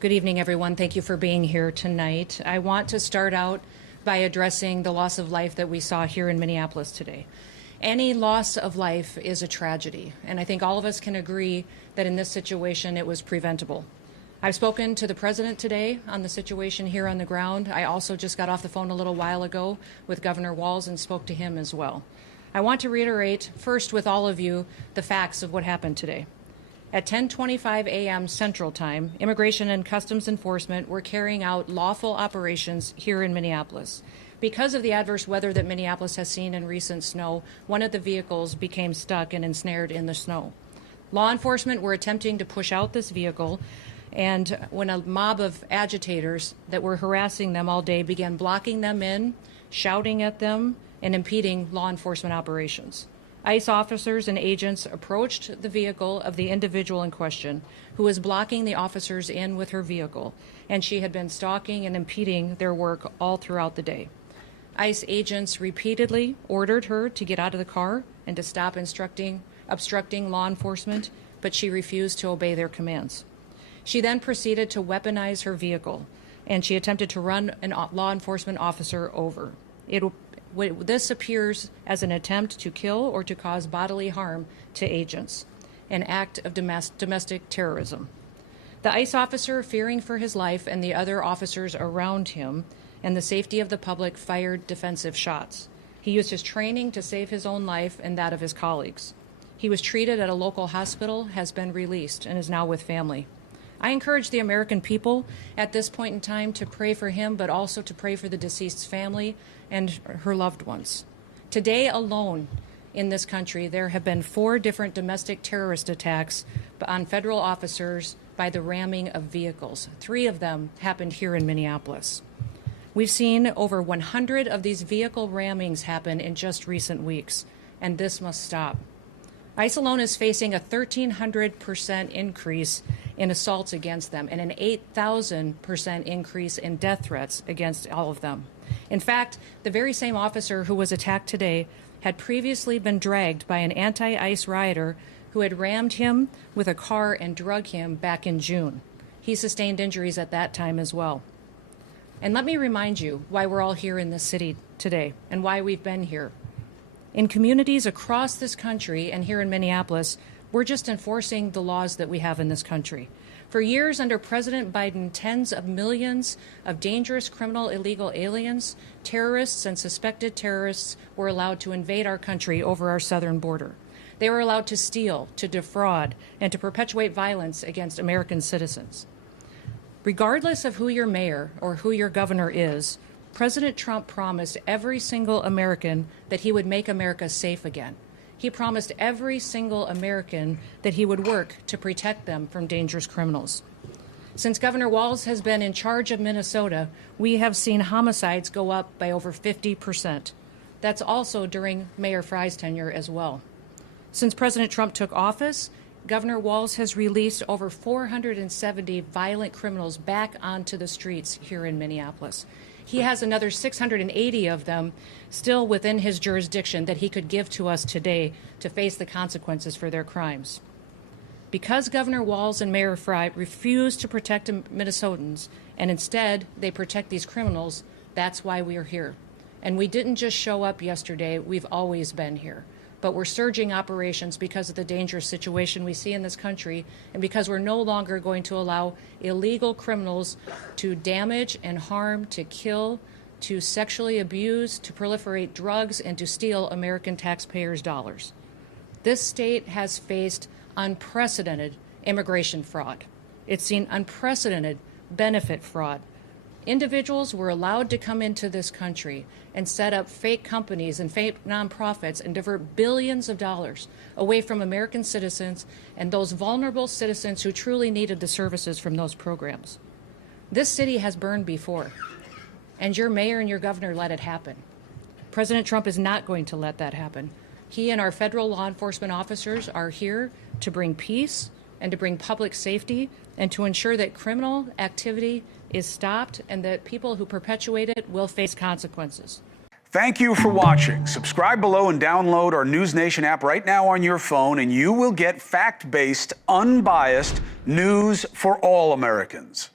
Good evening, everyone. Thank you for being here tonight. I want to start out by addressing the loss of life that we saw here in Minneapolis today. Any loss of life is a tragedy, and I think all of us can agree that in this situation it was preventable. I've spoken to the president today on the situation here on the ground. I also just got off the phone a little while ago with Governor Walz and spoke to him as well. I want to reiterate first with all of you the facts of what happened today. At 10:25 a.m. Central Time, Immigration and Customs Enforcement were carrying out lawful operations here in Minneapolis. Because of the adverse weather that Minneapolis has seen in recent snow, one of the vehicles became stuck and ensnared in the snow. Law enforcement were attempting to push out this vehicle, and when a mob of agitators that were harassing them all day began blocking them in, shouting at them, and impeding law enforcement operations. ICE officers and agents approached the vehicle of the individual in question, who was blocking the officers in with her vehicle, and she had been stalking and impeding their work all throughout the day. ICE agents repeatedly ordered her to get out of the car and to stop obstructing law enforcement, but she refused to obey their commands. She then proceeded to weaponize her vehicle, and she attempted to run a law enforcement officer over. This appears as an attempt to kill or to cause bodily harm to agents, an act of domestic terrorism. The ICE officer, fearing for his life and the other officers around him and the safety of the public, fired defensive shots. He used his training to save his own life and that of his colleagues. He was treated at a local hospital, has been released, and is now with family. I encourage the American people at this point in time to pray for him, but also to pray for the deceased's family and her loved ones. Today alone in this country, there have been 4 different domestic terrorist attacks on federal officers by the ramming of vehicles. 3 of them happened here in Minneapolis. We've seen over 100 of these vehicle rammings happen in just recent weeks, and this must stop. ICE alone is facing a 1,300% increase in assaults against them and an 8,000% increase in death threats against all of them. In fact, the very same officer who was attacked today had previously been dragged by an anti-ICE rioter who had rammed him with a car and drug him back in June. He sustained injuries at that time as well. And let me remind you why we're all here in this city today and why we've been here. In communities across this country and here in Minneapolis, we're just enforcing the laws that we have in this country. For years under President Biden, tens of millions of dangerous criminal illegal aliens, terrorists, and suspected terrorists were allowed to invade our country over our southern border. They were allowed to steal, to defraud, and to perpetuate violence against American citizens. Regardless of who your mayor or who your governor is, President Trump promised every single American that he would make America safe again. He promised every single American that he would work to protect them from dangerous criminals. Since Governor Walz has been in charge of Minnesota, we have seen homicides go up by over 50%. That's also during Mayor Frey's tenure as well. Since President Trump took office, Governor Walz has released over 470 violent criminals back onto the streets here in Minneapolis. He has another 680 of them still within his jurisdiction that he could give to us today to face the consequences for their crimes. Because Governor Walz and Mayor Frey refuse to protect Minnesotans, and instead they protect these criminals, that's why we are here. And we didn't just show up yesterday, we've always been here. But we're surging operations because of the dangerous situation we see in this country and because we're no longer going to allow illegal criminals to damage and harm, to kill, to sexually abuse, to proliferate drugs, and to steal American taxpayers' dollars. This state has faced unprecedented immigration fraud. It's seen unprecedented benefit fraud. Individuals were allowed to come into this country and set up fake companies and fake nonprofits and divert billions of dollars away from American citizens and those vulnerable citizens who truly needed the services from those programs. This city has burned before, and your mayor and your governor let it happen. President Trump is not going to let that happen. He and our federal law enforcement officers are here to bring peace and to bring public safety and to ensure that criminal activity is stopped and that people who perpetuate it will face consequences. Thank you for watching. Subscribe below and download our NewsNation app right now on your phone, and you will get fact-based, unbiased news for all Americans.